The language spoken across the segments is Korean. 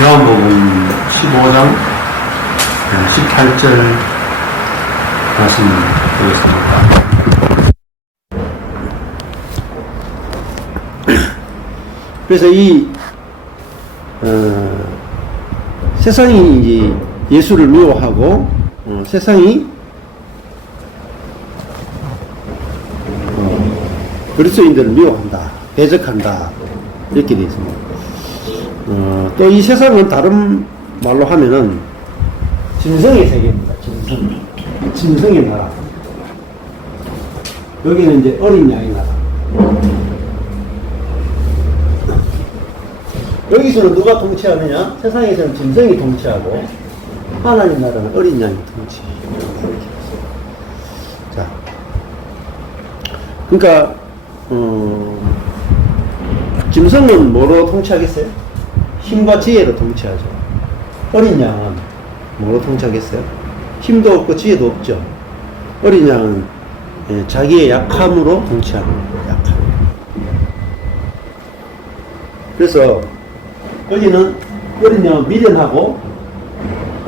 요한복음 15장 18절 말씀 드리겠습니다. 그래서 이 세상이 이제 예수를 미워하고 세상이 그리스도인들을 미워한다, 대적한다 이렇게 되어 있습니다. 또 이 세상은 다른 말로 하면은 짐승의 세계입니다. 짐승의 나라. 여기는 이제 어린 양의 나라. 여기서는 누가 통치하느냐? 세상에서는 짐승이 통치하고 하나님 나라는 어린 양이 통치. 자, 그러니까 짐승은 뭐로 통치하겠어요? 힘과 지혜로 통치하죠. 어린 양은 뭐로 통치하겠어요? 힘도 없고 지혜도 없죠. 어린 양은 자기의 약함으로 통치하는 거예요. 약함. 그래서 여기는 어린 양은 미련하고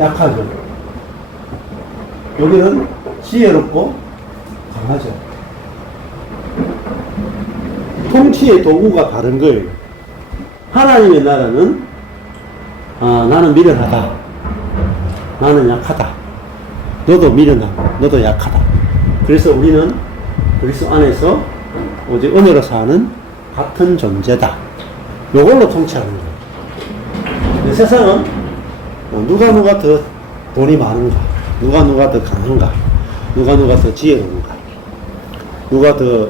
약하죠. 여기는 지혜롭고 강하죠. 통치의 도구가 다른 거예요. 하나님의 나라는 나는 미련하다. 나는 약하다. 너도 미련하고 너도 약하다. 그래서 우리는 그리스도 안에서 오직 은혜로 사는 같은 존재다. 요걸로 통치하는 거예요. 세상은 누가 더 돈이 많은가, 누가 더 강한가, 누가 더 지혜로운가, 누가 더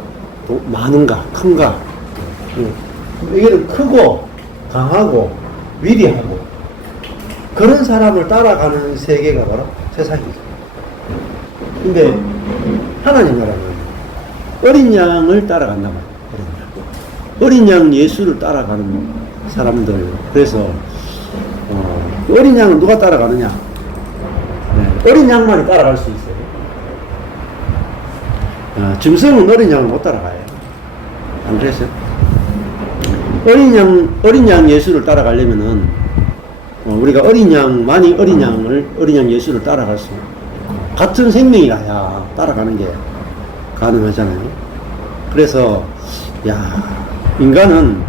많은가, 큰가. 이게 크고 강하고 위대하고 그런 사람을 따라가는 세계가 바로 세상이죠. 근데 하나님 나라는 어린 양을 따라간단 말이에요. 어린 양 예수를 따라가는 사람들. 그래서 어린 양은 누가 따라가느냐? 어린 양만이 따라갈 수 있어요. 짐승은 어린 양을 못 따라가요. 안 그랬어요? 어린 양 예수를 따라가려면은 우리가 어린 양 예수를 따라갈 수 같은 생명이라야 따라가는 게 가능하잖아요. 그래서 인간은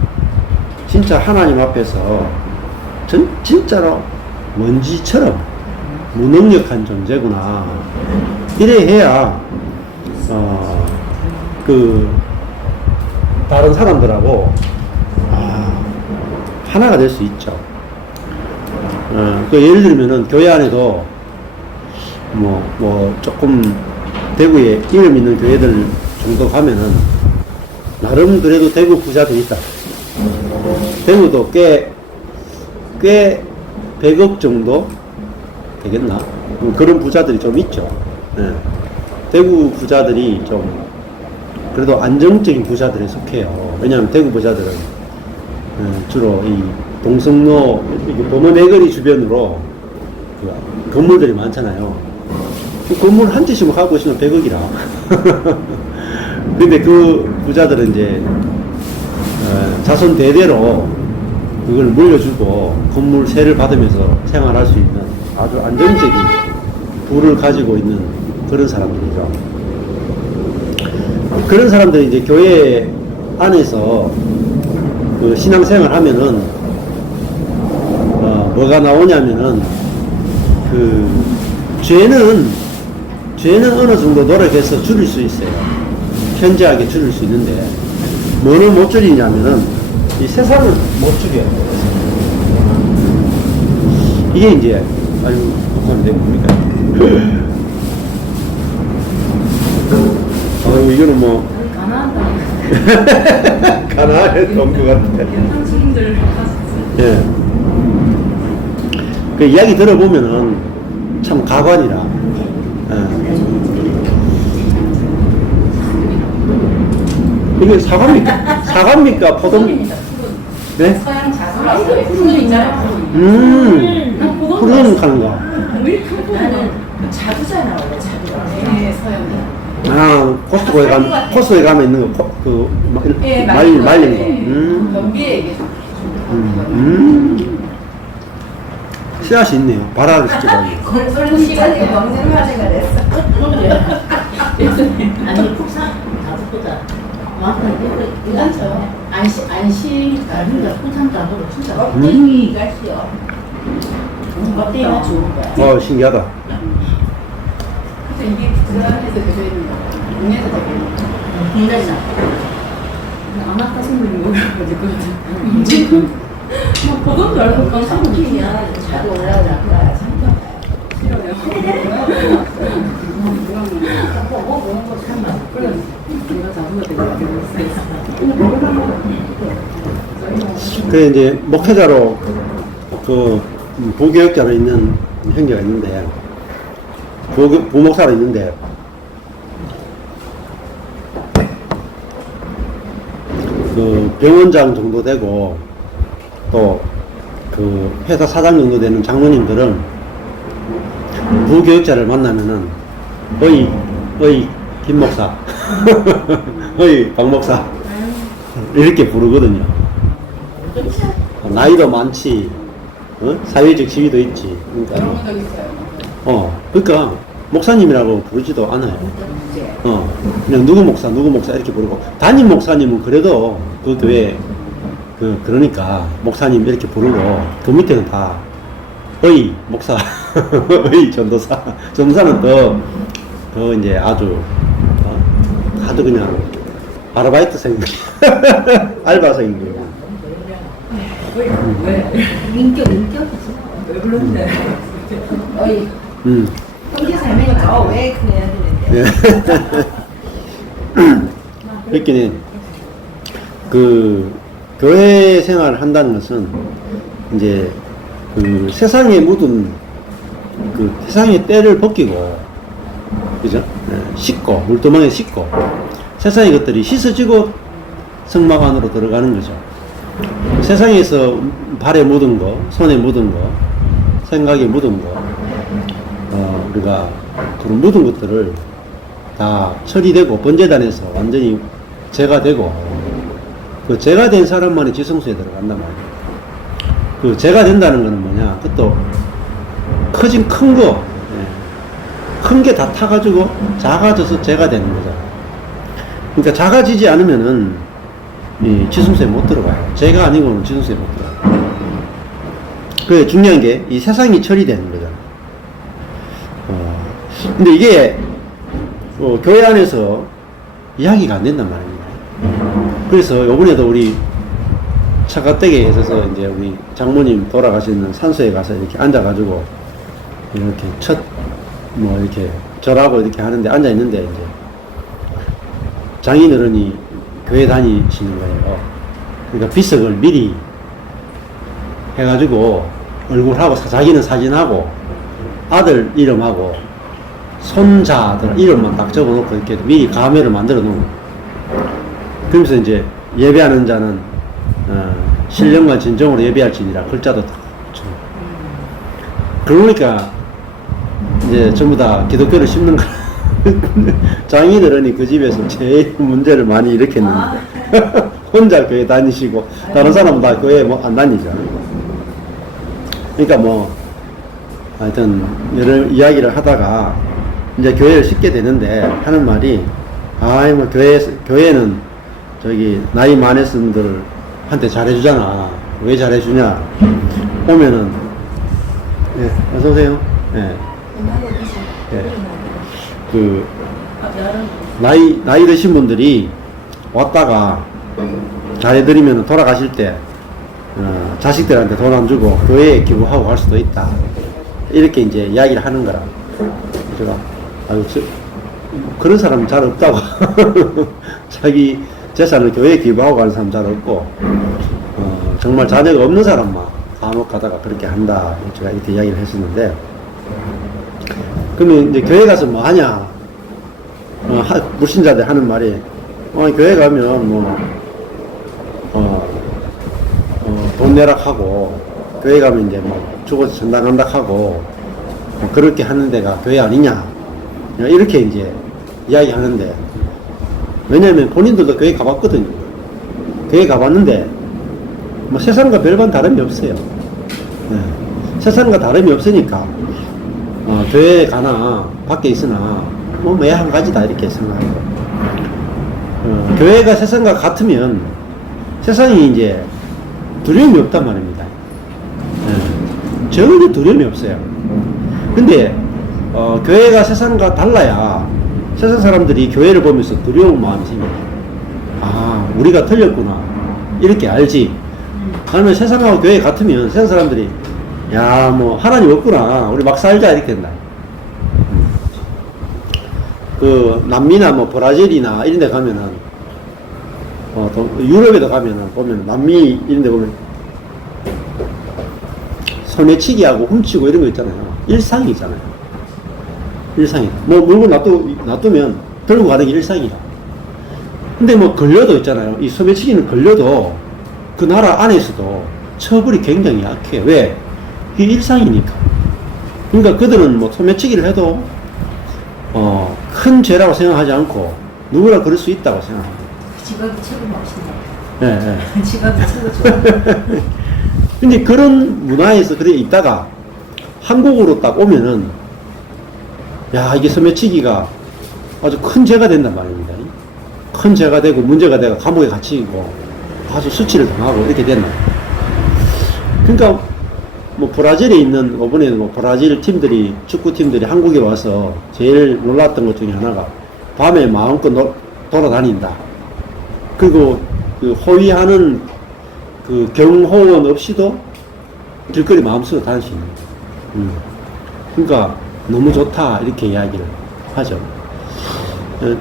진짜 하나님 앞에서 진짜로 먼지처럼 무능력한 존재구나. 이래 해야 다른 사람들하고 하나가 될 수 있죠. 예를 들면은 교회 안에도 조금 대구에 이름 있는 교회들 정도 가면은 나름 그래도 대구 부자들이 있다. 대구도 꽤 100억 정도 되겠나? 그런 부자들이 좀 있죠. 대구 부자들이 좀 그래도 안정적인 부자들에 속해요. 왜냐하면 대구 부자들은 주로 이 동성로 범어매거리 주변으로 건물들이 많잖아요. 그 건물 한 채씩만 갖고 있으면 100억이라. 근데 그 부자들은 이제 자손 대대로 그걸 물려주고 건물 세를 받으면서 생활할 수 있는 아주 안정적인 부를 가지고 있는 그런 사람들이죠. 그런 사람들이 이제 교회 안에서 그 신앙생활 하면은 뭐가 나오냐면은 죄는 어느 정도 노력해서 줄일 수 있어요. 현저하게 줄일 수 있는데 뭐를 못 줄이냐면은 이 세상을 못 줄여요. 이게 이제 감사합니다. 뭡니까? 이거는 뭐 가난했던 것 같아. 현상직인들 예. 그 이야기 들어보면은 참 가관이라. 이게 사과입니까? 포도입니까? 네? 서양 자수라서 푸른 있잖아요. 푸른 가는가? 나는 자두잖아 원래 자두가. 네, 서양이. 코스트코에 가면 있는 거, 말린 거. 변비에 이게 씨앗이 있네요. 바라를 시켜가지고. 꼴 시간에 명절 화제가 됐어. 아니 국산 가족보다 이거 안시 다른가 국산 가족은 진짜 껍데기가 씨요. 껍데기가 좋은 거야. 신기하다. 그래서 이게 부산에서 되고 있는 거. 국내에서 되고 있는 거. 국내산. 아마타 선물이 뭐라가지고 지금 막 보던 알고 깜짝 삼키면 자주 올라오니까 삼켜. 싫어요. 먹고 참아. 그래. 내가 잡으면 되게 그래, 이제, 목회자로, 부교육자로 있는 형제가 있는데, 부목사로 있는데, 병원장 정도 되고, 또, 회사 사장 정도 되는 장로님들은, 부교육자를 만나면은, 김 목사, 박 목사, 이렇게 부르거든요. 나이도 많지, 사회적 지위도 있지. 그러니까, 그런 적 있어요. 그러니까, 목사님이라고 부르지도 않아요. 그냥 누구 목사 이렇게 부르고, 담임 목사님은 그래도 그 교회, 그러니까, 목사님 이렇게 부르고, 그 밑에는 다, 목사, 전도사. 전도사는 더 이제 아주, 아주 그냥, 아르바이트생들, 알바생들. 왜? 인격. 왜 불렀는데? 어이. 형제 삶이 저왜 그래야 되는데? 그렇기는 교회 생활을 한다는 것은 이제 세상에 묻은 세상의 때를 벗기고, 그죠? 씻고, 물두멍에 씻고, 세상의 것들이 씻어지고 성막 안으로 들어가는 거죠. 세상에서 발에 묻은 거, 손에 묻은 거, 생각에 묻은 거, 우리가 그런 묻은 것들을 다 처리되고 번제단에서 완전히 제가 되고, 그 제가 된 사람만이 지성소에 들어간단 말이에요. 그 제가 된다는 거는 뭐냐? 그것도 큰 거, 큰 게 다 타가지고 작아져서 제가 되는 거잖아요. 그러니까 작아지지 않으면은 이 지성소에 못 들어가요. 제가 아니고는 지성소에 못 들어가요. 그게 중요한 게 이 세상이 처리되는 거잖아요. 근데 이게 교회 안에서 이야기가 안 된단 말입니다. 그래서 요번에도 우리 차가댁에 있어서 이제 우리 장모님 돌아가시는 산소에 가서 이렇게 앉아가지고 이렇게 이렇게 절하고 이렇게 하는데 앉아 있는데 이제 장인어른이 교회 다니시는 거예요. 그러니까 비석을 미리 해가지고 얼굴하고 자기는 사진하고 아들 이름하고 손자들 이름만 딱 적어놓고 이렇게 미리 가면을 만들어 놓은 거예요. 그러면서 이제 예배하는 자는 신령과 진정으로 예배할지니라 글자도 다 붙여. 그러니까 이제 전부 다 기독교를 심는 거야. 장인어른이 그 집에서 제일 문제를 많이 일으켰는데 혼자 교회 다니시고 다른 사람은 다 교회 안 다니잖아요. 그러니까 하여튼 여러 이야기를 하다가 이제 교회를 싣게 되는데 하는 말이 교회는 저기 나이 많으신 분들한테 잘해주잖아. 왜 잘해주냐? 오면은 어서 오세요. 나이 드신 분들이 왔다가 잘해드리면 돌아가실 때 자식들한테 돈 안 주고 교회에 기부하고 갈 수도 있다. 이렇게 이제 이야기를 하는 거라. 제가 그런 사람은 잘 없다고. 자기 재산을 교회에 기부하고 가는 사람 잘 없고, 정말 자녀가 없는 사람만 감옥 가다가 그렇게 한다. 제가 이렇게 이야기를 했었는데, 그러면 이제 교회 가서 뭐 하냐? 불신자들 하는 말이, 교회 가면 돈 내라 하고, 교회 가면 이제 죽어서 전당한다 하고, 그렇게 하는 데가 교회 아니냐? 이렇게 이제 이야기 하는데, 왜냐면 본인들도 교회 가봤거든요. 교회 가봤는데, 세상과 별반 다름이 없어요. 세상과 다름이 없으니까 교회에 가나 밖에 있으나 뭐 매 한 가지다 이렇게 생각하고 교회가 세상과 같으면 세상이 이제 두려움이 없단 말입니다. 전혀 두려움이 없어요. 근데 교회가 세상과 달라야 세상 사람들이 교회를 보면서 두려운 마음이 생겨요. 아, 우리가 틀렸구나 이렇게 알지. 아니면 세상하고 교회 같으면 세상 사람들이 야, 뭐 하나님 없구나 우리 막 살자 이렇게 된다. 그 남미나 뭐 브라질이나 이런 데 가면은 유럽에도 가면은 보면 남미 이런 데 보면 소매치기하고 훔치고 이런 거 있잖아요. 일상이잖아요. 일상이다. 뭐 물건 놔두면 들고 가는 게 일상이다. 근데 뭐 걸려도 있잖아요. 이 소매치기는 걸려도 그 나라 안에서도 처벌이 굉장히 약해. 왜? 이게 일상이니까. 그러니까 그들은 뭐 소매치기를 해도 큰 죄라고 생각하지 않고 누구나 그럴 수 있다고 생각합니다. 지갑이 최고 멋있네. 네, 네. 지갑이 최고 좋아. 근데 그런 문화에서 그래 있다가 한국으로 딱 오면은 야, 이게 소매치기가 아주 큰 죄가 된단 말입니다. 큰 죄가 되고 문제가 되고 감옥에 갇히고 아주 수치를 당하고 이렇게 된다. 그러니까 뭐 브라질에 있는 이번에는 뭐 브라질 팀들이 축구팀들이 한국에 와서 제일 놀랐던 것 중에 하나가 밤에 마음껏 돌아다닌다. 그리고 그 호위하는 그 경호원 없이도 길거리 마음속으로 다닐 수 있는 거예요. 그러니까 너무 좋다 이렇게 이야기를 하죠.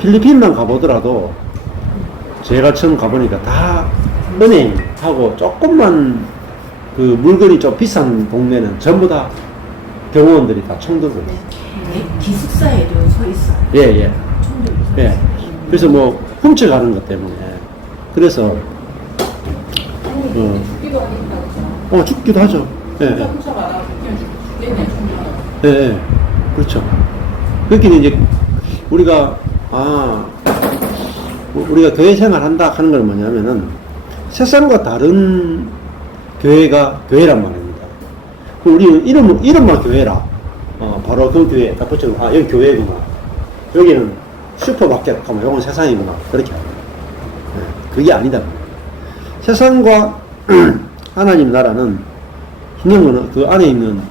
필리핀만 가보더라도 제가 처음 가보니까 다 은행하고 조금만 그 물건이 좀 비싼 동네는 전부 다 경호원들이 다 총 들고 있어요. 네, 기숙사에도 서 있어요. 예, 예. 총도 있어요. 예. 그래서 뭐 훔쳐가는 것 때문에 그래서 죽기도 하니까. 죽기도 하죠. 예, 예. 훔쳐가다가 죽겠네, 총기가. 예, 예. 그렇죠. 그렇게 이제 우리가 우리가 교회 생활한다 하는 건 뭐냐면은 세상과 다른 교회가 교회란 말입니다. 우리는 이름만 교회라. 바로 그 교회 딱 붙여서 여기 교회구나. 여기는 슈퍼마켓 가면 이건 세상이구나. 그렇게 합니다. 네, 그게 아니다. 세상과 하나님 나라는 중요한 거는 그 안에 있는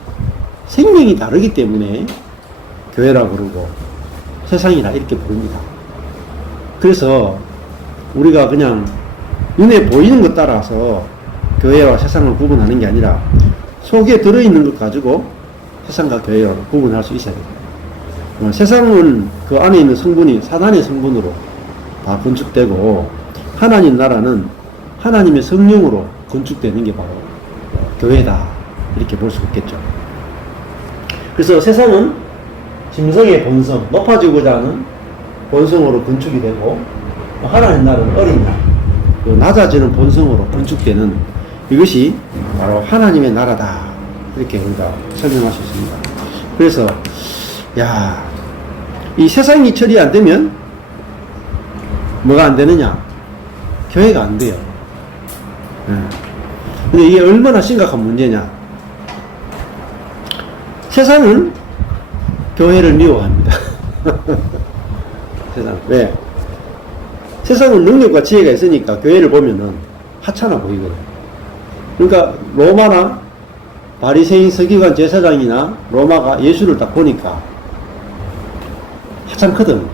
생명이 다르기 때문에 교회라고 그러고 세상이라 이렇게 부릅니다. 그래서 우리가 그냥 눈에 보이는 것 따라서 교회와 세상을 구분하는 게 아니라 속에 들어있는 것 가지고 세상과 교회를 구분할 수 있어야 됩니다. 세상은 그 안에 있는 성분이 사단의 성분으로 다 건축되고 하나님 나라는 하나님의 성령으로 건축되는 게 바로 교회다 이렇게 볼 수 있겠죠. 그래서 세상은 짐승의 본성, 높아지고자 하는 본성으로 건축이 되고 하나님 나라는 어린 양, 낮아지는 본성으로 건축되는 이것이 바로 하나님의 나라다 이렇게 우리가 설명할 수 있습니다. 그래서 이 세상이 처리 안 되면 뭐가 안 되느냐? 교회가 안 돼요. 근데 이게 얼마나 심각한 문제냐? 세상은 교회를 미워합니다. 세상. 왜? 세상은 능력과 지혜가 있으니까 교회를 보면은 하찮아 보이거든요. 그러니까 로마나 바리새인 서기관 제사장이나 로마가 예수를 딱 보니까 하찮거든.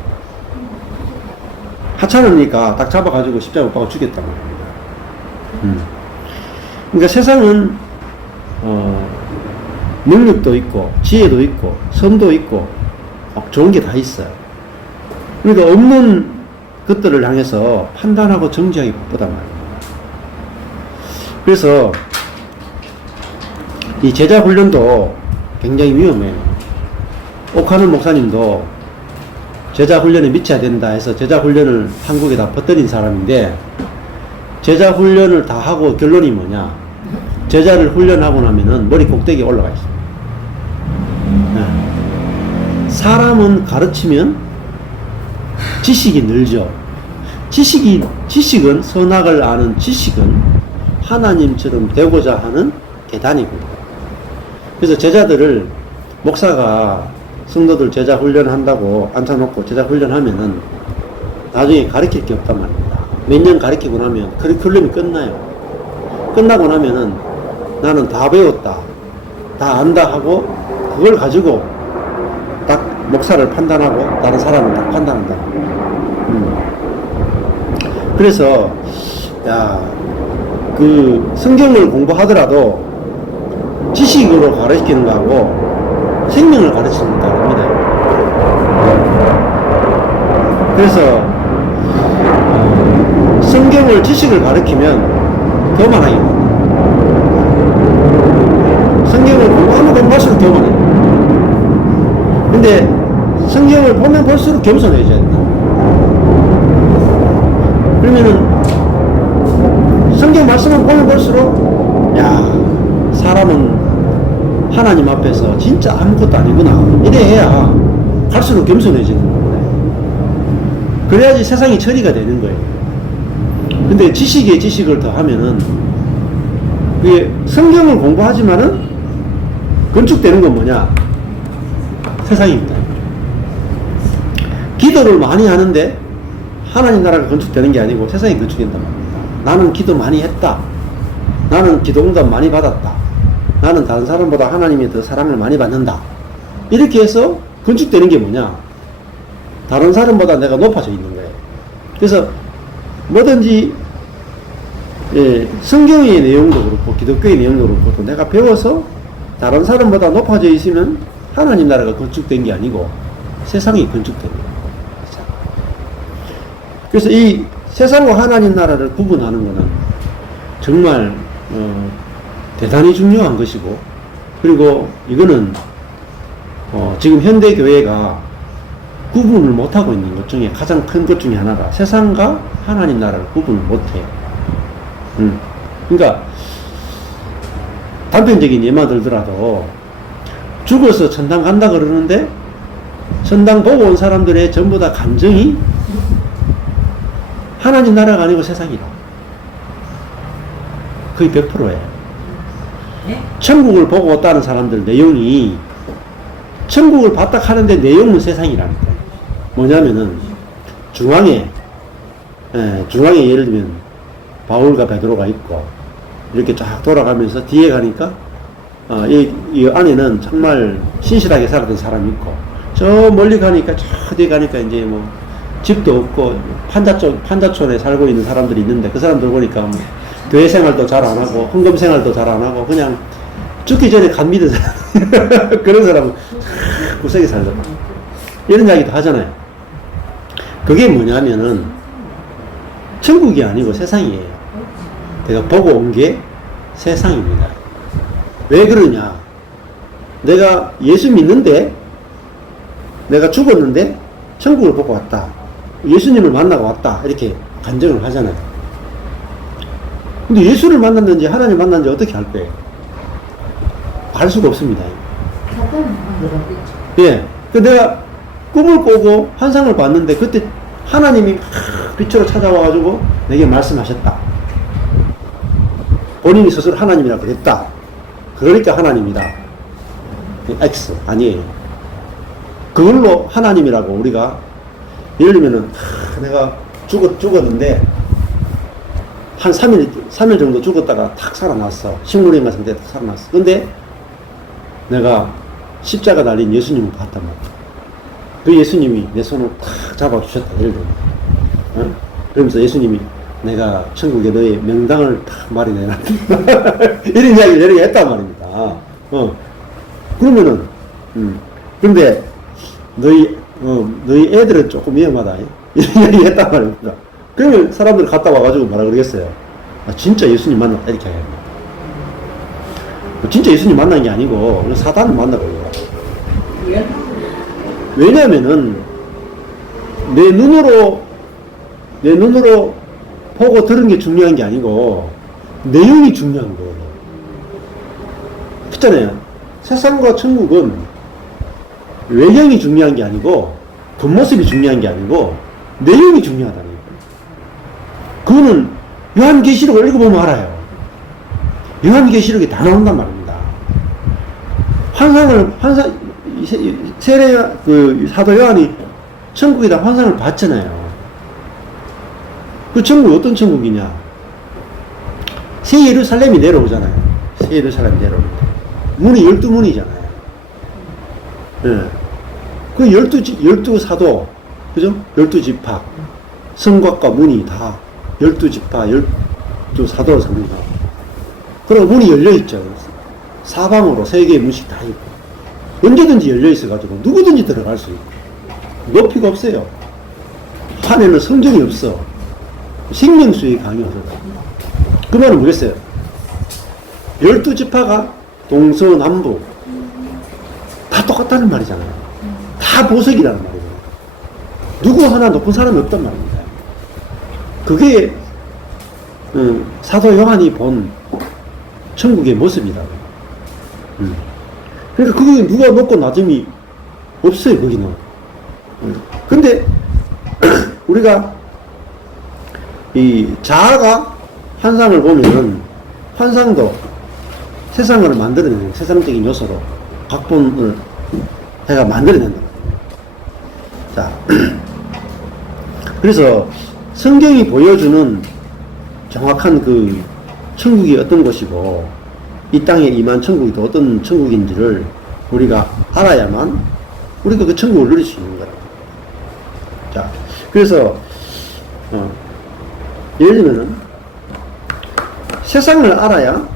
하찮으니까 딱 잡아가지고 십자가 못 박아 죽였단 말입니다. 그러니까 세상은 능력도 있고 지혜도 있고 선도 있고 막 좋은 게 다 있어요. 그러니까 없는 것들을 향해서 판단하고 정지하기 바쁘단 말이에요. 그래서 이 제자 훈련도 굉장히 위험해요. 옥하는 목사님도 제자 훈련에 미쳐야 된다 해서 제자 훈련을 한국에다 퍼뜨린 사람인데 제자 훈련을 다 하고 결론이 뭐냐? 제자를 훈련하고 나면은 머리 꼭대기에 올라가 있어요. 사람은 가르치면 지식이 늘죠. 지식은 선악을 아는 지식은 하나님처럼 되고자 하는 계단이고 그래서 제자들을 목사가 성도들 제자 훈련한다고 앉혀놓고 제자 훈련하면은 나중에 가르칠 게 없단 말입니다. 몇 년 가르치고 나면 커리큘럼이 끝나요. 끝나고 나면은 나는 다 배웠다, 다 안다 하고 그걸 가지고 딱 목사를 판단하고 다른 사람을 딱 판단한다. 그래서 그 성경을 공부하더라도 지식으로 가르치는 거하고 생명을 가르치는 건 다릅니다. 그래서 성경을 지식을 가르치면 교만하게 성경을 공부하면 공부할수록 교만해. 근데 성경을 보면 볼수록 겸손해져야 된다. 그러면은 성경 말씀을 보면 볼수록 사람은 하나님 앞에서 진짜 아무것도 아니구나 이래 해야 갈수록 겸손해지는 겁니다. 그래야지 세상이 처리가 되는 거예요. 근데 지식에 지식을 더하면은 그게 성경을 공부하지만은 건축되는 건 뭐냐? 세상입니다. 기도를 많이 하는데 하나님 나라가 건축되는 게 아니고 세상이 건축된단 말입니다. 나는 기도 많이 했다. 나는 기도 응답 많이 받았다. 나는 다른 사람보다 하나님이 더 사랑을 많이 받는다. 이렇게 해서 건축되는 게 뭐냐? 다른 사람보다 내가 높아져 있는 거예요. 그래서 뭐든지 성경의 내용도 그렇고 기독교의 내용도 그렇고 또 내가 배워서 다른 사람보다 높아져 있으면 하나님 나라가 건축된 게 아니고 세상이 건축된 거예요. 그래서 이 세상과 하나님 나라를 구분하는 것은 정말 대단히 중요한 것이고, 그리고 이거는 지금 현대 교회가 구분을 못하고 있는 것 중에 가장 큰 것 중에 하나가 세상과 하나님 나라를 구분을 못해요. 그러니까 단편적인 예만 들더라도 죽어서 천당 간다 그러는데 천당 보고 온 사람들의 전부 다 감정이 하나님 나라가 아니고 세상이라. 거의 100%예요. 네? 천국을 보고 왔다는 사람들 내용이 천국을 봤다 하는데 내용은 세상이라니까. 뭐냐면은 중앙에 예를 들면 바울과 베드로가 있고 이렇게 쫙 돌아가면서 뒤에 가니까 이 안에는 정말 신실하게 살았던 사람이 있고, 저 멀리 가니까 저 뒤에 가니까 이제 뭐 집도 없고 판자촌에 살고 있는 사람들이 있는데 그 사람들 보니까 뭐 교회 생활도 잘 안 하고 헌금 생활도 잘 안 하고 그냥 죽기 전에 간 믿은 사람 그런 사람은 구석에 살더라. 이런 이야기도 하잖아요. 그게 뭐냐면은 천국이 아니고 세상이에요. 내가 보고 온 게 세상입니다. 왜 그러냐? 내가 예수 믿는데 내가 죽었는데 천국을 보고 왔다. 예수님을 만나고 왔다. 이렇게 간증을 하잖아요. 근데 예수를 만났는지 하나님 만났는지 어떻게 할 거예요? 알 수가 없습니다. 예. 그 내가 꿈을 꾸고 환상을 봤는데 그때 하나님이 빛으로 찾아와가지고 내게 말씀하셨다. 본인이 스스로 하나님이라고 그랬다. 그러니까 하나님이다. X 아니에요. 그걸로 하나님이라고 우리가 예를 들면은 내가 죽었는데 한 3일 정도 죽었다가 탁 살아났어. 식물인간 상태에 탁 살아났어. 근데 내가 십자가 달린 예수님을 봤단 말이야. 그 예수님이 내 손을 탁 잡아주셨다. 예를 들면. 어? 그러면서 예수님이 내가 천국에 너의 명당을 탁 마련해놨다. 이런 이야기를 여러 개 했단 말입니다. 그러면은, 근데 너희 애들은 조금 위험하다. 이런 이야기 했단 말입니다. 그러면 사람들 갔다 와가지고 뭐라 그러겠어요? 아, 진짜 예수님 만났다. 이렇게 해야 합니다. 진짜 예수님 만난 게 아니고, 사단을 만나고요. 왜냐면은, 내 눈으로 보고 들은 게 중요한 게 아니고, 내용이 중요한 거예요. 그렇잖아요. 세상과 천국은 외경이 중요한 게 아니고, 겉모습이 중요한 게 아니고, 내용이 중요하다는 거예요. 그거는 요한계시록을 읽어보면 알아요. 요한계시록에 다 나온단 말입니다. 세례, 사도 요한이 천국에다 환상을 봤잖아요. 그 천국이 어떤 천국이냐? 새 예루살렘이 내려오잖아요. 새 예루살렘이 내려오는데. 문이 12문이잖아요. 예. 그 12사도, 그죠? 12지파, 성곽과 문이 다 12지파, 12사도로 삽니다. 그리고 문이 열려있죠. 사방으로 세 개의 문씩 다 있고. 언제든지 열려있어가지고 누구든지 들어갈 수 있고. 높이가 없어요. 안에는 성전이 없어. 생명수의 강이 없어다. 그 말은 뭐겠어요? 12지파가 동서남북 다 똑같다는 말이잖아요. 다 보석이라는 말이에요. 누구 하나 높은 사람이 없단 말입니다. 그게 사도 요한이 본 천국의 모습이다. 그러니까 그게 누가 높고 낮음이 없어요. 거기는. 근데 우리가 이 자아가 환상을 보면은 환상도 세상을 만들어내는 세상적인 요소로 각본을 해가 만들어낸다. 자, 그래서 성경이 보여주는 정확한 그 천국이 어떤 것이고 이 땅에 임한 천국이 또 어떤 천국인지를 우리가 알아야만 우리가 그 천국을 누릴 수 있는 거라. 자, 그래서 예를 들면은 세상을 알아야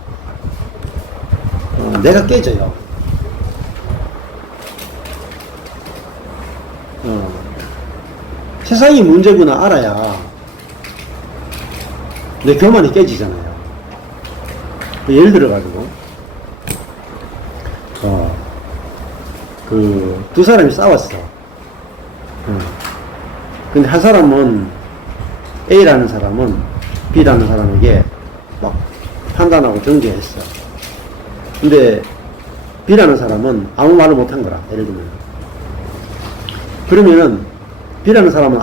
내가 깨져요. 세상이 문제구나 알아야 내 교만이 깨지잖아요. 예를 들어가지고 그 두 사람이 싸웠어. 근데 한 사람은 A라는 사람은 B라는 사람에게 막 판단하고 정죄했어. 근데 B라는 사람은 아무 말을 못한 거라. 예를 들면 그러면은 B라는 사람은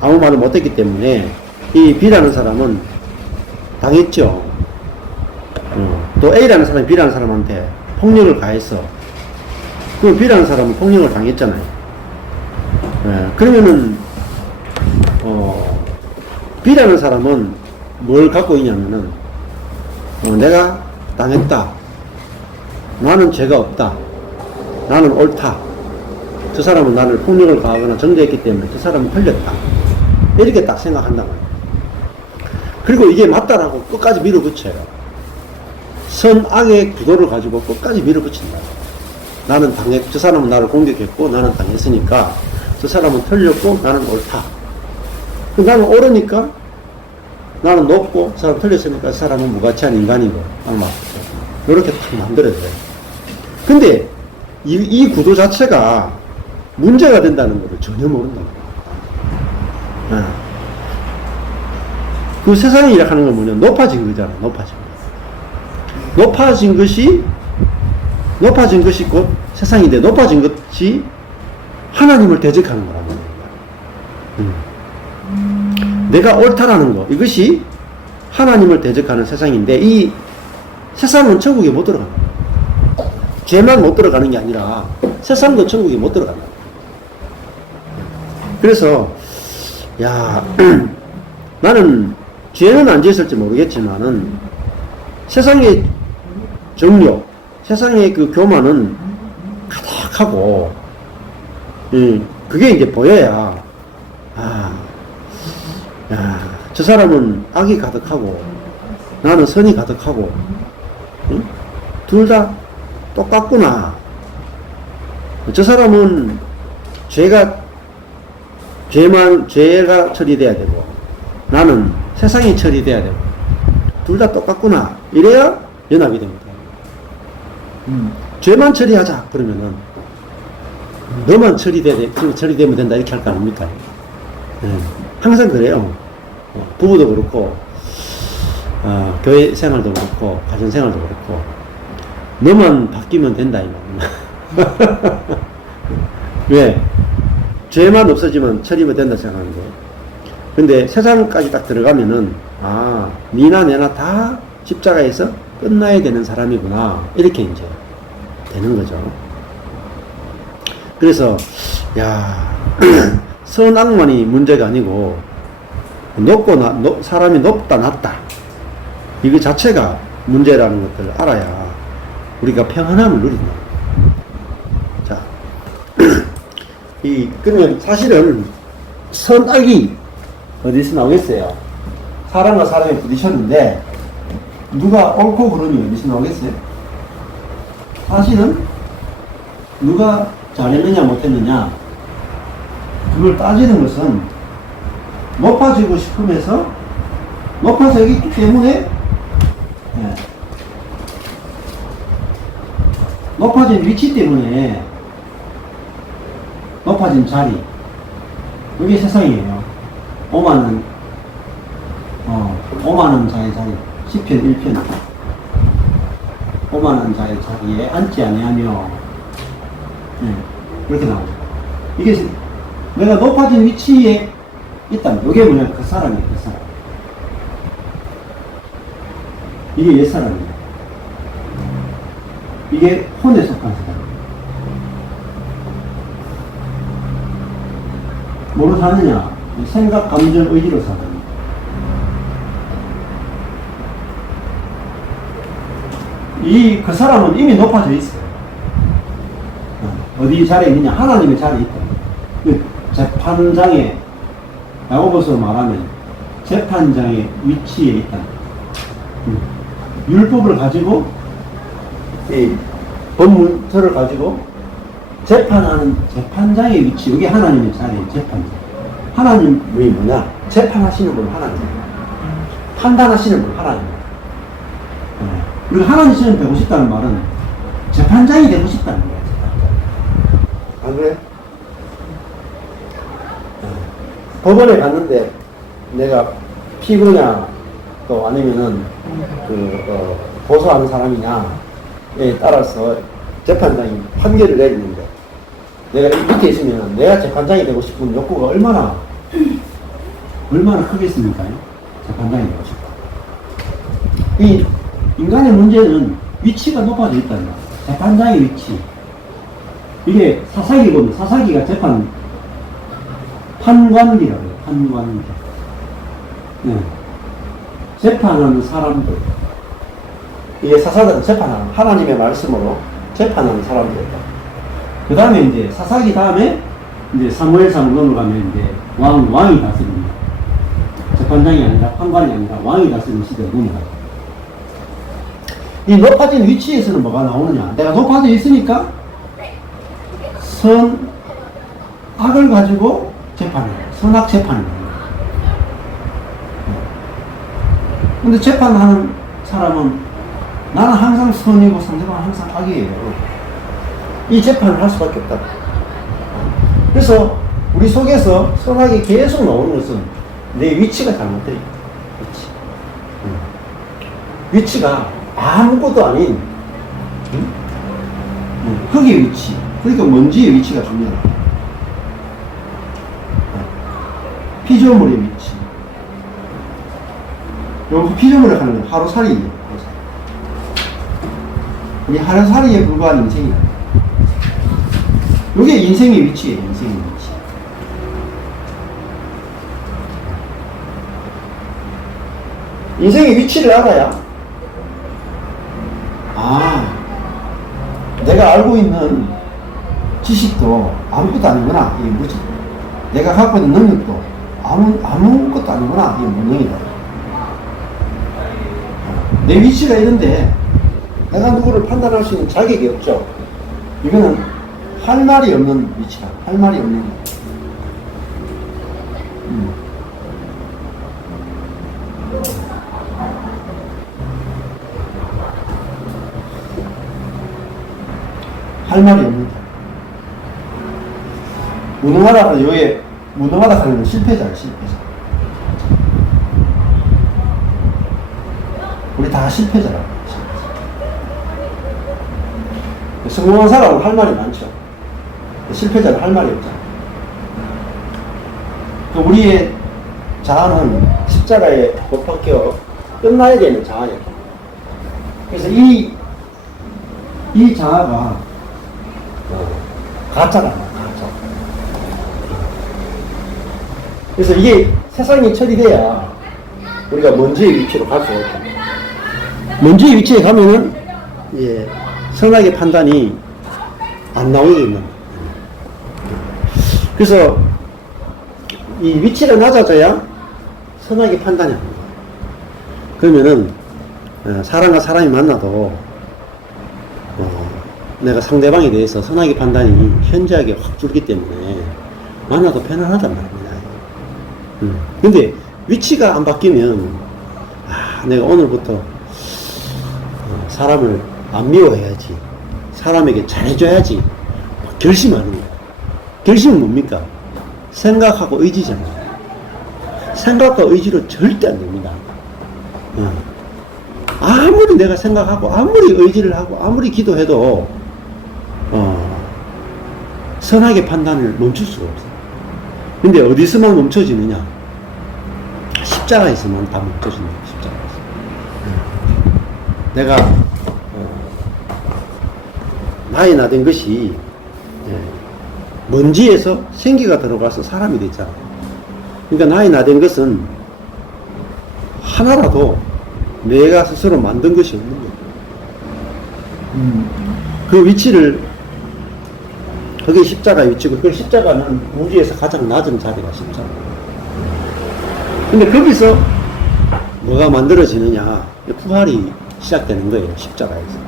아무 말을 못했기 때문에 이 B라는 사람은 당했죠. 또 A라는 사람이 B라는 사람한테 폭력을 가했어. 그럼 B라는 사람은 폭력을 당했잖아요. 그러면은 B라는 사람은 뭘 갖고 있냐면은 내가 당했다. 나는 죄가 없다. 나는 옳다. 저 사람은 나를 폭력을 가하거나 정죄했기 때문에 저 사람은 틀렸다. 이렇게 딱 생각한단 말이에요. 그리고 이게 맞다라고 끝까지 밀어붙여요. 선악의 구도를 가지고 끝까지 밀어붙인다. 나는 저 사람은 나를 공격했고 나는 당했으니까 저 사람은 틀렸고 나는 옳다. 나는 옳으니까 나는 높고 저 사람 틀렸으니까 저 사람은 무가치한 인간이고 아마 이렇게 딱 만들어야 돼요. 근데 이 구도 자체가 문제가 된다는 것을 전혀 모른다. 그 세상이 일하는 건 뭐냐? 높아진 거잖아. 높아진 것이 곧 세상인데 높아진 것이 하나님을 대적하는 거란 말이야. 내가 옳다라는 거 이것이 하나님을 대적하는 세상인데 이 세상은 천국에 못 들어간다. 죄만 못 들어가는 게 아니라 세상도 천국에 못 들어간다. 그래서 나는 죄는 안 지었을지 모르겠지만은 세상의 정욕, 세상의 그 교만은 가득하고 그게 이제 보여야 저 사람은 악이 가득하고 나는 선이 가득하고 둘 다 똑같구나. 저 사람은 죄가 처리돼야 되고 나는 세상이 처리돼야 되고 둘 다 똑같구나. 이래야 연합이 됩니다. 죄만 처리하자 그러면은 너만 처리되면 된다 이렇게 할 거 아닙니까? 항상 그래요. 부부도 그렇고 교회 생활도 그렇고 가정 생활도 그렇고 너만 바뀌면 된다 이 말이야. 왜? 죄만 없어지면 처리가 된다 생각하는 거예요. 근데 세상까지 딱 들어가면은 니나 내나 다 십자가에서 끝나야 되는 사람이구나 이렇게 이제 되는 거죠. 그래서 야 선악만이 문제가 아니고 사람이 높다 낮다 이거 자체가 문제라는 것들을 알아야 우리가 평안함을 누린다. 자, 그러면 사실은 선악이 어디서 나오겠어요? 사람과 사람이 부딪혔는데 누가 옳고 그름이 어디서 나오겠어요? 사실은 누가 잘했느냐 못했느냐 그걸 따지는 것은 높아지고 싶으면서 높아져 있기 때문에 높아진 위치 때문에 높아진 자리 이게 세상이에요. 5만원 5만원 자의 자리 10편 1편 5만원 자의 자리에 앉지 아니하며 그렇게 나오죠. 이게 내가 높아진 위치에 있다면 이게 뭐냐 그 사람이에요. 그 사람 이게 옛사람이에요. 이게 혼에 속한 사람. 뭐로 사느냐? 생각, 감정, 의지로 사는. 그 사람은 이미 높아져 있어요. 어디 자리에 있느냐? 하나님의 자리에 있다. 그 재판장에, 야고보서 말하면 재판장의 위치에 있다. 율법을 가지고, 이 법문서를 가지고 재판하는 재판장의 위치, 이게 하나님의 자리에 재판장. 하나님이 뭐냐? 재판하시는 분 하나님. 판단하시는 분 하나님. 그리고 하나님처럼 되고 싶다는 말은 재판장이 되고 싶다는 거야. 안 그래? 법원에 갔는데 내가 피고냐 또 아니면은 고소하는 사람이냐에 따라서 재판장이 판결을 내리는데 내가 밑에 있으면 내가 재판장이 되고 싶은 욕구가 얼마나 크겠습니까? 재판장이 되고 싶다. 이 인간의 문제는 위치가 높아져 있다는 거야. 재판장의 위치. 이게 사사기거든요. 사사기가 판관기라고 해요. 판관기. 네. 재판하는 사람들. 이게 사사들은 재판하는, 하나님의 말씀으로 재판하는 사람들이다. 그 다음에 이제 사사기 다음에 이제 사무엘상 넘어가면 이제 왕이 다스립니다. 재판장이 아니라 판관이 아니라 왕이 다스리는 시대로 넘어가요. 이 높아진 위치에서는 뭐가 나오느냐? 내가 높아져 있으니까 선악을 가지고 재판을 해요. 선악 재판을 해요. 근데 재판하는 사람은 나는 항상 선이고 상대방은 항상 악이에요. 이 재판을 할 수밖에 없다. 그래서 우리 속에서 선악이 계속 나오는 것은 내 위치가 잘못되어 있다. 위치가 아무것도 아닌 흙의 위치, 그러니까 먼지의 위치가 중요하다. 피조물의 위치. 여기서 피조물을 하는 건 하루살이에요. 이 하루살이에 불과한 인생이다. 이게 인생의 위치예요. 인생의 위치. 인생의 위치를 알아야 내가 알고 있는 지식도 아무것도 아니구나. 이게 뭐지? 내가 갖고 있는 능력도 아무것도 아니구나. 이게 무능이다. 내 위치가 이런데 내가 누구를 판단할 수 있는 자격이 없죠. 이거는 할 말이 없는 위치다. 할 말이 없는 할 말이 없는다. 무능하다, 여기에 무능하다 하는 건 실패자야, 실패자. 우리 다 실패자라. 성공한 사람은 할 말이 많죠. 실패자는 할 말이 없잖아. 우리의 자아는 십자가에 못 박혀 끝나야 되는 자아예요. 그래서 이 이 장화가 가짜라, 가짜. 그래서 이게 세상이 처리돼야 우리가 먼지의 위치로 갈 수가 있다. 먼지의 위치에 가면은, 예, 선악의 판단이 안 나오게 된다. 그래서 이 위치가 낮아져야 선악의 판단이 안 나와. 그러면은, 사람과 사람이 만나도, 내가 상대방에 대해서 선악의 판단이 현저하게 확 줄기 때문에 만나도 편안하단 말입니다. 근데 위치가 안 바뀌면, 내가 오늘부터 사람을 안 미워해야지, 사람에게 잘해줘야지 결심하는 거야. 결심은 뭡니까? 생각하고 의지잖아요. 생각과 의지로 절대 안 됩니다. 아무리 내가 생각하고 아무리 의지를 하고 아무리 기도해도 선악의 판단을 멈출 수가 없어요. 근데 어디서만 멈춰지느냐? 십자가에서만 다 멈춰진다. 십자가에서. 내가 나이 나된 것이 먼지에서 생기가 들어가서 사람이 됐잖아. 그러니까 나이 나된 것은 하나라도 내가 스스로 만든 것이 없는 거예요. 그 위치를, 그게 십자가의 위치고, 그 십자가는 우주에서 가장 낮은 자리가 십자가. 근데 거기서 뭐가 만들어지느냐? 부활이 시작되는 거예요. 십자가에서.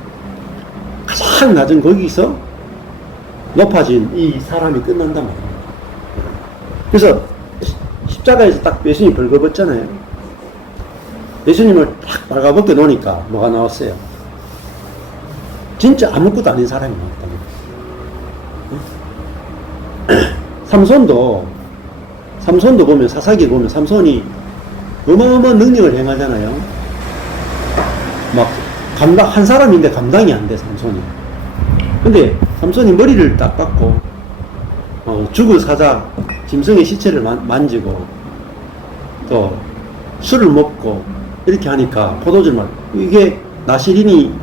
가장 낮은 거기서 높아진 이 사람이 끝난단 말이에요. 그래서 십자가에서 딱 예수님이 벌거벗잖아요. 예수님을 딱 발가벗겨 놓으니까 뭐가 나왔어요? 진짜 아무것도 아닌 사람이 나왔다. 삼손도 보면, 사사기 보면 삼손이 어마어마한 능력을 행하잖아요. 막 한 사람인데 감당이 안 돼, 삼손이. 근데 삼손이 머리를 딱 깎고 죽을 사자 짐승의 시체를 만지고 또 술을 먹고 이렇게 하니까 포도주를 이게 나시린이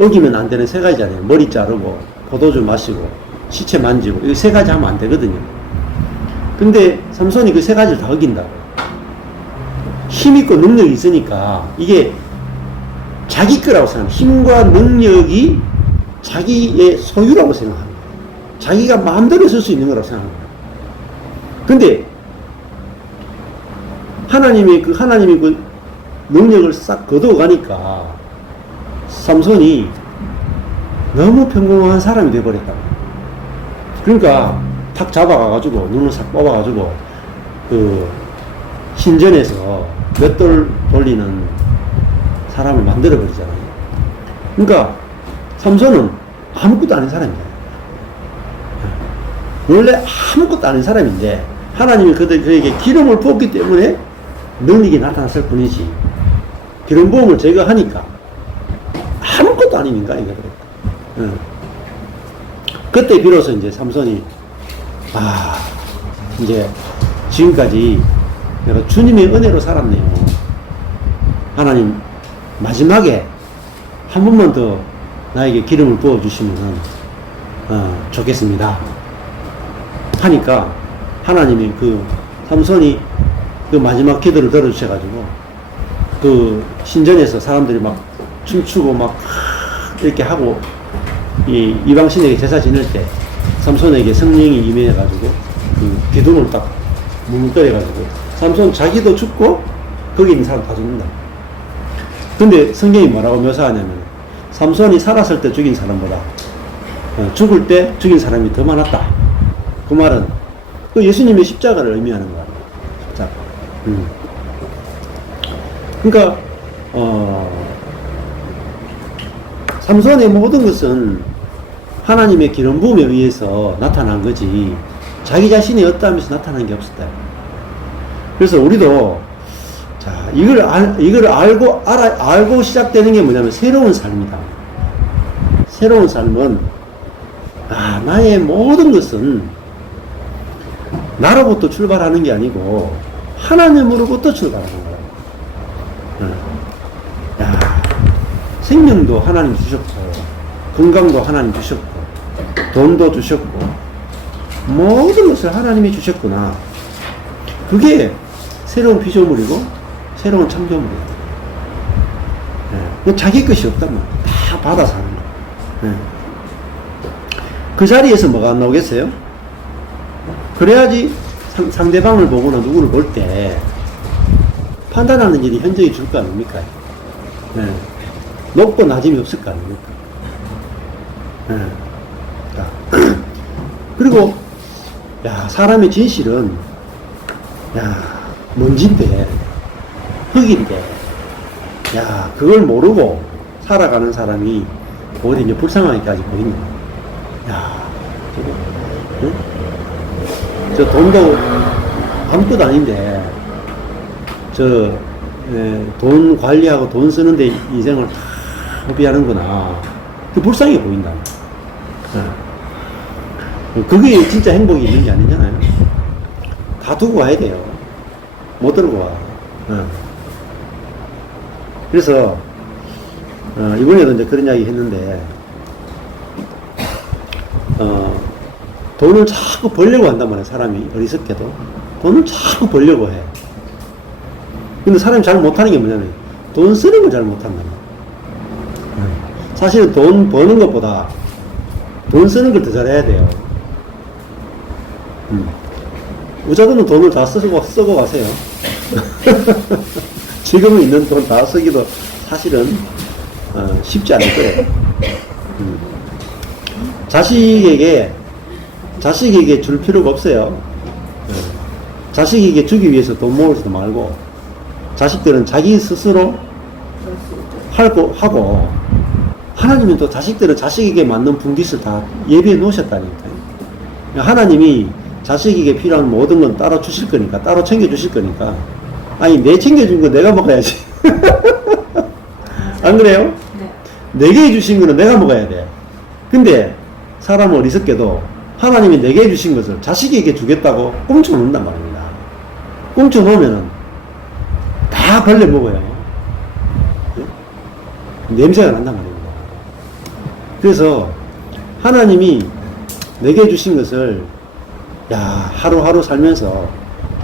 어기면 안 되는 세 가지잖아요. 머리 자르고 포도주 마시고 시체 만지고 이 세 가지 하면 안 되거든요. 근데 삼손이 그 세 가지를 다 어긴다고. 힘있고 능력이 있으니까 이게 자기 거라고 생각합니다. 힘과 능력이 자기의 소유라고 생각합니다. 자기가 마음대로 쓸 수 있는 거라고 생각합니다. 근데 하나님이 그 능력을 싹 거두어가니까 삼손이 너무 평범한 사람이 되어버렸다고. 그러니까 탁 잡아가가지고 눈을 싹 뽑아가지고 그 신전에서 맷돌 돌리는 사람을 만들어버리잖아요. 그러니까 삼손은 아무것도 아닌 사람이에요. 원래 아무것도 아닌 사람인데 하나님이 그에게 기름을 부었기 때문에 능력이 나타났을 뿐이지, 기름 부음을 제거하니까 아무것도 아닌 인간이가 되겠다. 그때 비로소 이제 삼손이 이제 지금까지 내가 주님의 은혜로 살았네요. 하나님 마지막에 한 번만 더 나에게 기름을 부어주시면 좋겠습니다 하니까 하나님이 그 삼손이 그 마지막 기도를 들어주셔가지고 그 신전에서 사람들이 막 춤추고 막 이렇게 하고 이 이방신에게 제사 지낼 때 삼손에게 성령이 임해가지고 그 기둥을 딱 뭉뚱거려가지고 삼손 자기도 죽고 거기 있는 사람 다 죽는다. 근데 성경이 뭐라고 묘사하냐면 삼손이 살았을 때 죽인 사람보다 죽을 때 죽인 사람이 더 많았다. 그 말은 그 예수님의 십자가를 의미하는 거야. 십자가. 그러니까 삼손의 모든 것은 하나님의 기름 부음에 의해서 나타난 거지 자기 자신이 어떠하면서 나타난 게 없었다. 그래서 우리도 자 이걸 알고 시작되는 게 뭐냐면 새로운 삶이다. 새로운 삶은 나의 모든 것은 나로부터 출발하는 게 아니고 하나님으로부터 출발하는 거야. 생명도 하나님 주셨고 건강도 하나님 주셨고, 돈도 주셨고, 모든 것을 하나님이 주셨구나. 그게 새로운 피조물이고, 새로운 창조물이에요. 예. 자기 것이 없단 말이에요. 다 받아 사는 거예요. 예. 그 자리에서 뭐가 안 나오겠어요? 그래야지 상대방을 보거나 누구를 볼 때 판단하는 일이 현저히 줄 거 아닙니까? 예. 높고 낮음이 없을 거 아닙니까? 예. 자. 그리고, 야, 사람의 진실은, 야, 먼지인데, 흙인데, 야, 그걸 모르고 살아가는 사람이 오히려 이제 불쌍하기까지 보인다. 야, 응? 저 돈도 아무것도 아닌데, 돈 관리하고 돈 쓰는데 인생을 다 허비하는구나. 그 불쌍해 보인다. 그게 진짜 행복이 있는 게 아니잖아요. 다 두고 와야 돼요. 못 들고 와. 그래서, 이번에도 이제 그런 이야기 했는데, 돈을 자꾸 벌려고 한단 말이에요. 사람이 어리석게도. 돈을 자꾸 벌려고 해. 근데 사람이 잘 못하는 게 뭐냐면, 돈 쓰는 걸 잘 못한다. 사실은 돈 버는 것보다 돈 쓰는 걸 더 잘해야 돼요. 부자들은 돈을 다 쓰고 가세요. 지금 있는 돈 다 쓰기도 사실은 쉽지 않을 거예요. 자식에게 줄 필요가 없어요. 자식에게 주기 위해서 돈 모으지도 말고, 자식들은 자기 스스로 하고, 하나님은 또 자식들은 자식에게 맞는 분깃을 다 예비해 놓으셨다니까요. 하나님이 자식에게 필요한 모든 건 따로 주실 거니까, 따로 챙겨주실 거니까, 아니, 내 챙겨준 거 내가 먹어야지. 안 그래요? 네. 내게 해주신 거는 내가 먹어야 돼. 근데, 사람은 어리석게도 하나님이 내게 해주신 것을 자식에게 주겠다고 꽁쳐놓는단 말입니다. 꽁쳐놓으면은 다 벌레 먹어요. 네? 냄새가 난단 말입니다. 그래서 하나님이 내게 해주신 것을 하루하루 살면서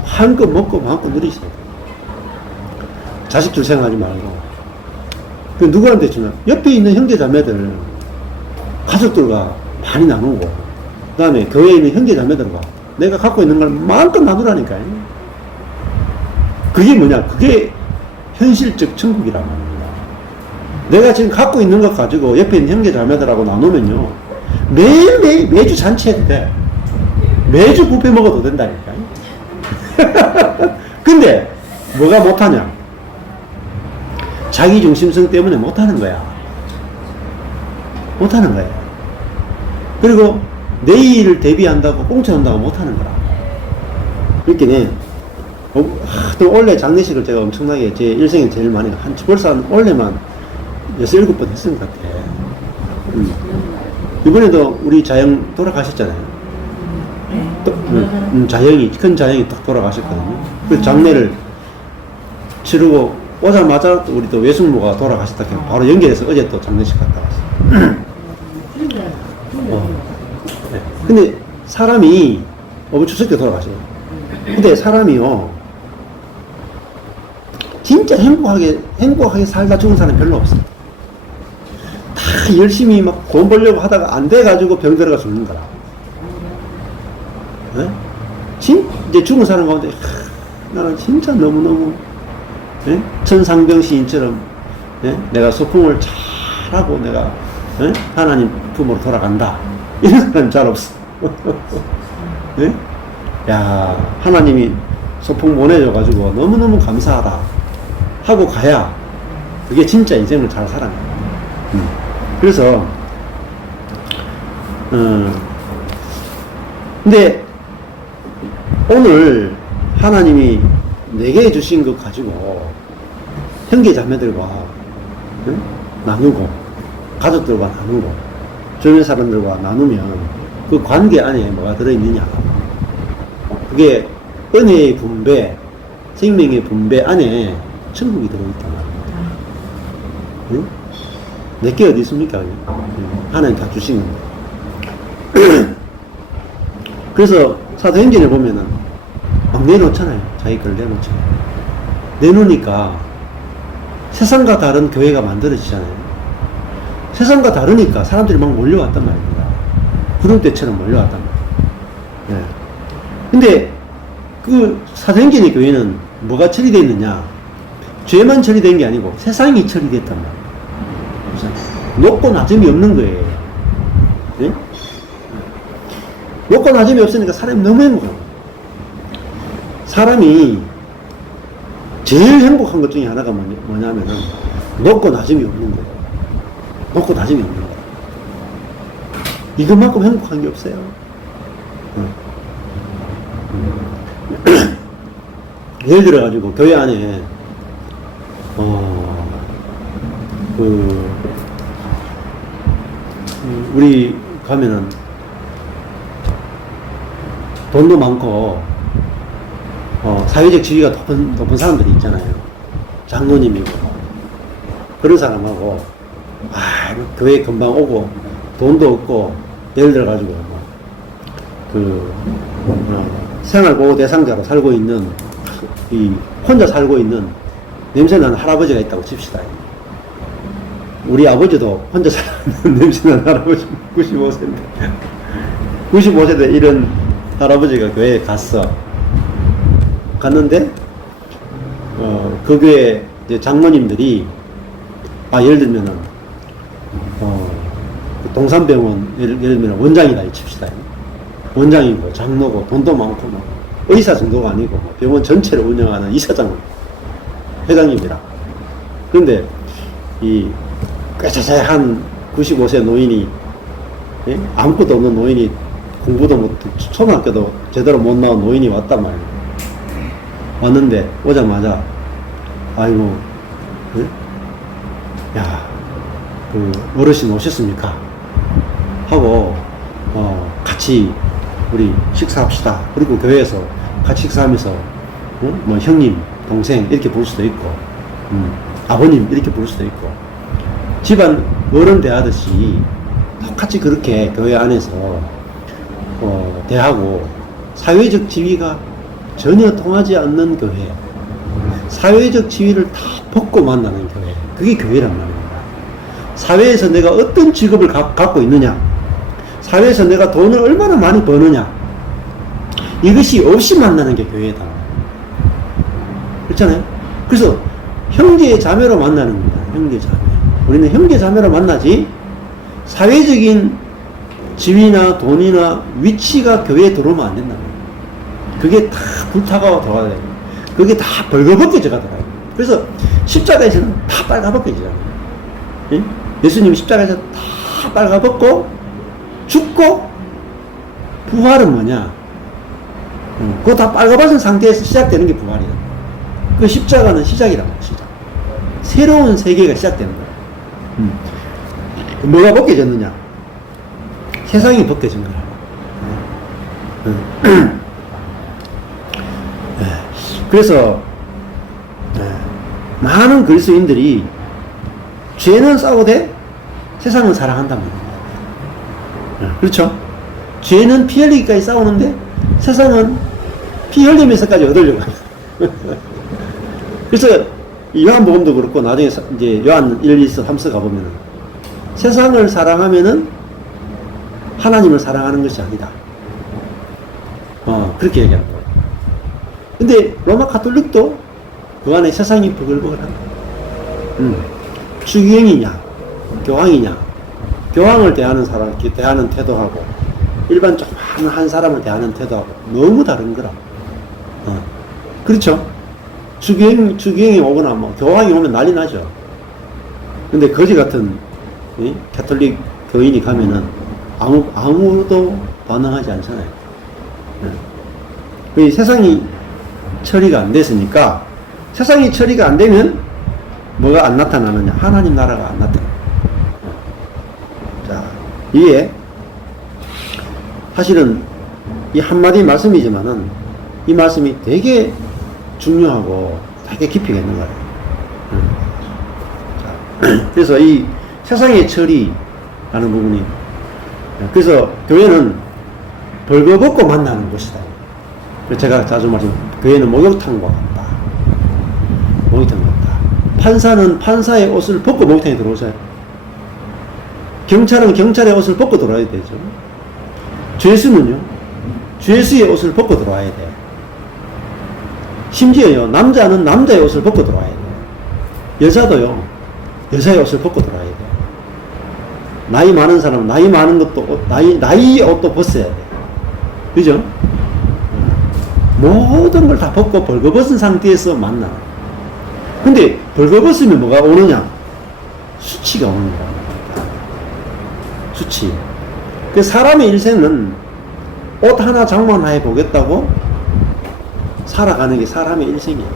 한껏 먹고 마음껏 누리세요. 자식들 생각하지 말고. 그 누구한테 주면 옆에 있는 형제 자매들, 가족들과 많이 나누고, 그 다음에 교회에 있는 형제 자매들과 내가 갖고 있는 걸 마음껏 나누라니까요. 그게 뭐냐? 그게 현실적 천국이란 말입니다. 내가 지금 갖고 있는 것 가지고 옆에 있는 형제 자매들하고 나누면요, 매주 잔치해도 돼. 매주 뷔페 먹어도 된다니까요. 근데 뭐가 못하냐? 자기 중심성 때문에 못하는 거야. 못하는 거야. 그리고 내일을 대비한다고 꽁쳐온다고 못하는 거라. 그렇게 또 원래 장례식을 제가 엄청나게 제 일생에 제일 많이 벌써 한 원래만 6, 7번 했은 것 같아. 이번에도 우리 자영 돌아가셨잖아요. 큰 자영이 딱 돌아가셨거든요. 그 장례를 치르고 오자마자 우리 또 외숙모가 돌아가셨다. 바로 연결해서 어제 또 장례식 갔다 왔어요. 네. 근데 사람이 추석에 돌아가셔요. 근데 사람이요, 진짜 행복하게 살다 죽은 사람이 별로 없어요. 다 열심히 막 돈 벌려고 하다가 안 돼가지고 병 들어가 죽는 거라. 네? 이제 죽은 사람 가운데, 나는 진짜 너무너무, 네? 천상병시인처럼, 네? 내가 소풍을 잘하고 내가, 네? 하나님 품으로 돌아간다. 이런 사람 잘 없어. 네? 야, 하나님이 소풍 보내줘가지고 너무너무 감사하다 하고 가야 그게 진짜 인생을 잘 살아가요. 그래서, 근데 오늘 하나님이 내게 해주신 것 가지고 형제 자매들과 나누고, 가족들과 나누고, 주변 사람들과 나누면 그 관계 안에 뭐가 들어있느냐? 그게 은혜의 분배, 생명의 분배 안에 천국이 들어있단 말입니다. 응? 내게 어디 있습니까? 하나님 다 주신 겁니다. 그래서 사도행전에 보면은 막 내놓잖아요. 자기 걸 내놓잖아요. 내놓으니까 세상과 다른 교회가 만들어지잖아요. 세상과 다르니까 사람들이 막 몰려왔단 말입니다. 구름대처럼 몰려왔단 말이에요. 네. 근데 그 사도행전의 교회는 뭐가 처리되어 있느냐? 죄만 처리된 게 아니고 세상이 처리됐단 말이에요. 높고 낮음이 없는 거예요. 네? 높고 낮음이 없으니까 사람이 너무 행복한 거예요. 사람이 제일 행복한 것 중에 하나가 뭐냐면은 높고 낮음이 없는 거예요. 높고 낮음이 없는 거예요. 이것만큼 행복한 게 없어요. 예를 들어가지고 교회 안에 우리 가면은 돈도 많고 사회적 지위가 높은 사람들이 있잖아요. 장로님이고 그런 사람하고 교회 금방 오고 돈도 없고 예를 들어 가지고 생활보호 대상자로 살고 있는 혼자 살고 있는 냄새나는 할아버지가 있다고 칩시다. 우리 아버지도 혼자 사는 냄새나는 할아버지 95세인데 95세대 이런 할아버지가 교회에 갔는데 그 교회 이제 장모님들이 예를 들면은 동산병원 예를 들면 원장이다 칩시다. 원장이고 장로고 돈도 많고 막 의사 정도가 아니고 병원 전체를 운영하는 이사장 회장님이라. 그런데 이 꾀자자한 95세 노인이 아무것도 없는 노인이 공부도 못 초등학교도 제대로 못 나온 노인이 왔단 말이에요. 왔는데 오자마자 아이고 그 어르신 오셨습니까? 하고 같이 우리 식사합시다. 그리고 교회에서 같이 식사하면서 뭐 형님, 동생 이렇게 부를 수도 있고 아버님 이렇게 부를 수도 있고 집안 어른 대하듯이 똑같이 그렇게 교회 안에서 대하고 사회적 지위가 전혀 통하지 않는 교회, 사회적 지위를 다 벗고 만나는 교회, 그게 교회란 말입니다. 사회에서 내가 어떤 직업을 갖고 있느냐, 사회에서 내가 돈을 얼마나 많이 버느냐, 이것이 없이 만나는 게 교회다. 그렇잖아요? 그래서 형제 자매로 만나는 겁니다. 형제 자매. 우리는 형제 자매로 만나지 사회적인 지위나 돈이나 위치가 교회에 들어오면 안 된다. 그게 다 불타가 들어가야 돼요. 그게 다 벌거벗겨져 가더라고요. 그래서 십자가에서는 다 빨가벗겨지잖아요. 예? 예수님 십자가에서 다 빨가벗고 죽고 부활은 뭐냐? 그거 다 빨가벗은 상태에서 시작되는 게 부활이다. 그 십자가는 시작이란 말이야. 시작. 새로운 세계가 시작되는 거야. 뭐가 벗겨졌느냐? 세상이 벗겨진 거야. 그래서 많은 그리스도인들이 죄는 싸우되 세상은 사랑한단 말이에요. 그렇죠? 죄는 피 흘리기까지 싸우는데 세상은 피 흘리면서까지 얻으려고 해요. 그래서 요한복음도 그렇고 나중에 이제 요한 1, 2, 3서 가보면은 세상을 사랑하면은 하나님을 사랑하는 것이 아니다. 그렇게 얘기하는 거예요. 근데 로마 가톨릭도 그 안에 세상이 버글버글한다. 추기행이냐, 교황이냐, 교황을 대하는 사람, 대하는 태도하고 일반적으로 한 사람을 대하는 태도하고 너무 다른 거라. 그렇죠? 추기행이 오거나 뭐 교황이 오면 난리 나죠. 근데 거지 같은 가톨릭 교인이 가면은 아무도 반응하지 않잖아요. 세상이 처리가 안 됐으니까 세상이 처리가 안 되면 뭐가 안 나타나느냐? 하나님 나라가 안 나타나. 자, 이게 사실은 이 한마디 말씀이지만은 이 말씀이 되게 중요하고 되게 깊이가 있는 거예요. 자, 그래서 이 세상의 처리라는 부분이. 그래서 교회는 벌거벗고 만나는 곳이다. 제가 자주 말씀, 교회는 목욕탕과 같다. 목욕탕 같다. 판사는 판사의 옷을 벗고 목욕탕에 들어오세요. 경찰은 경찰의 옷을 벗고 들어와야 되죠. 죄수는요, 죄수의 옷을 벗고 들어와야 돼요. 심지어요, 남자는 남자의 옷을 벗고 들어와야 돼요. 여자도요, 여자의 옷을 벗고 들어와야 돼요. 나이 많은 사람은 나이 많은 것도, 나이의 옷도 벗어야 돼요. 그죠? 모든 걸 다 벗고 벌거벗은 상태에서 만나. 근데 벌거벗으면 뭐가 오느냐? 수치가 오는 거야. 수치. 그 사람의 일생은 옷 하나 장만해 보겠다고 살아가는 게 사람의 일생이에요.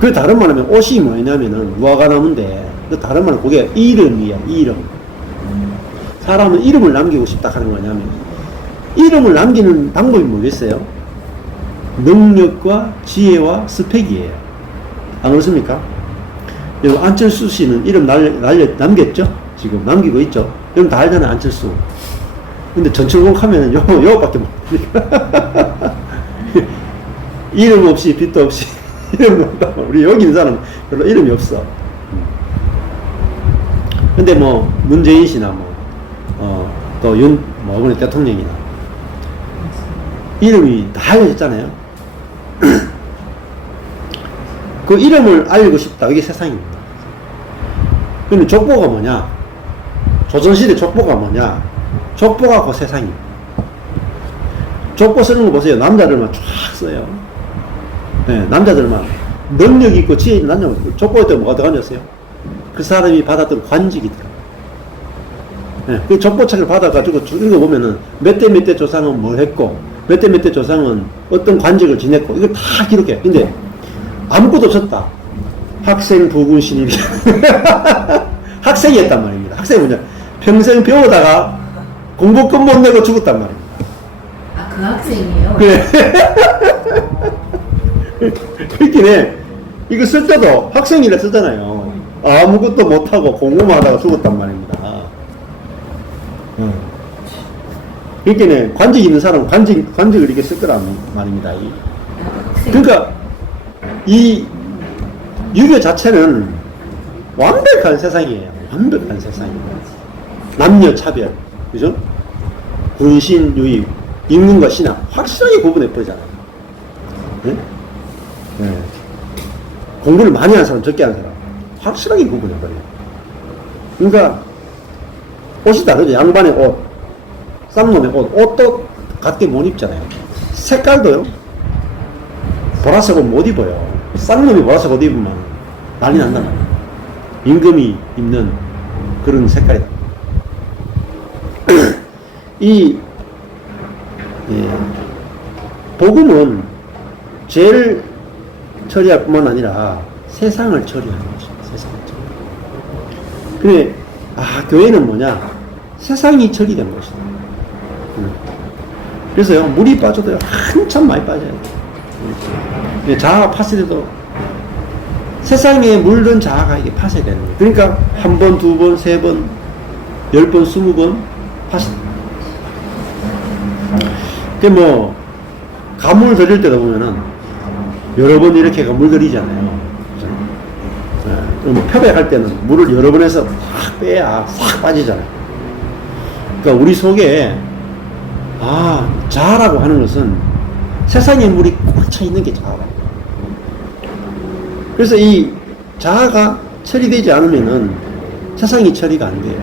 그 다른 말하면 옷이 뭐냐면은 무화과 나무인데 그 다른 말은 그게 이름이야. 이름. 사람은 이름을 남기고 싶다 하는 거냐면 이름을 남기는 방법이 뭐겠어요? 능력과 지혜와 스펙이에요. 안 그렇습니까? 여러분 안철수 씨는 이름 남겼죠? 지금 남기고 있죠? 여러분 다 알잖아요, 안철수. 근데 전철공 하면은 요거밖에 못하니까. 이름 없이 빛도 없이 이름 없다. 우리 여기 있는 사람 별로 이름이 없어. 근데 뭐 문재인 씨나 또 이번에 대통령이나 이름이 다 알려졌잖아요. 그 이름을 알리고 싶다. 이게 세상입니다. 근데 족보가 뭐냐? 조선시대 족보가 뭐냐? 족보가 그 세상입니다. 족보 쓰는 거 보세요. 남자들만 쫙 써요. 네, 남자들만 능력 있고 지혜 있는 남자들. 족보에 또 뭐가 들어가냐어요? 그 사람이 받았던 관직이 들어가요. 네, 그 족보책을 받아가지고 읽어보면은 몇 대 몇 대 조상은 뭘 했고, 몇 대 몇 대 조상은 어떤 관직을 지냈고, 이걸 다 기록해. 근데 아무것도 없었다. 학생 부군 신입. 학생이었단 말입니다. 학생이 뭐냐? 평생 배우다가 공부권 못 내고 죽었단 말입니다. 아, 그 학생이에요? 그래. 그렇긴 해. 이거 쓸 때도 학생이라 쓰잖아요. 아무것도 못하고 공부만 하다가 죽었단 말입니다. 그렇긴 관직 있는 사람은 관직을 이렇게 쓸 거란 말입니다. 그러니까 이 유교 자체는 완벽한 세상이에요. 완벽한 세상입니다. 남녀 차별, 그죠? 군신, 유익, 인문과 신학 확실하게 구분해 버리잖아요. 네? 네. 공부를 많이 하는 사람, 적게 하는 사람 확실하게 구분해 버려요. 그러니까 옷이 다르죠. 양반의 옷, 쌍놈의 옷도 같게 못 입잖아요. 색깔도요. 보라색 옷 못 입어요. 쌍놈이 보라색 옷 입으면 난리 난단 말이에요. 임금이 입는 그런 색깔이다. 복음은 죄를 처리할 뿐만 아니라 세상을 처리하는 것이죠. 세상을 처리. 근데 교회는 뭐냐? 세상이 처리된 것이다. 그래서요, 물이 빠져도요, 한참 많이 빠져요. 자아가 파쇄돼도 세상에 물든 자아가 이게 파쇄되는 거예요. 그러니까 한 번, 두 번, 세 번, 10번, 20번 파쇄. 뭐 가물 들일 때도 보면은 여러 번 이렇게 물 들이잖아요. 그럼 표백할 때는 물을 여러 번 해서 싹 빼야 싹 빠지잖아요. 그러니까 우리 속에 자아라고 하는 것은 세상에 물이 꽉 차 있는 게 자아라고. 그래서 이 자아가 처리되지 않으면은 세상이 처리가 안 돼요.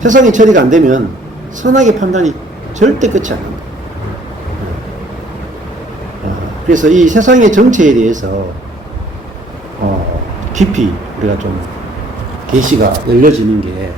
세상이 처리가 안 되면 선악의 판단이 절대 끝이 안 납니다. 그래서 이 세상의 정체에 대해서 깊이 우리가 좀 계시가 열려지는 게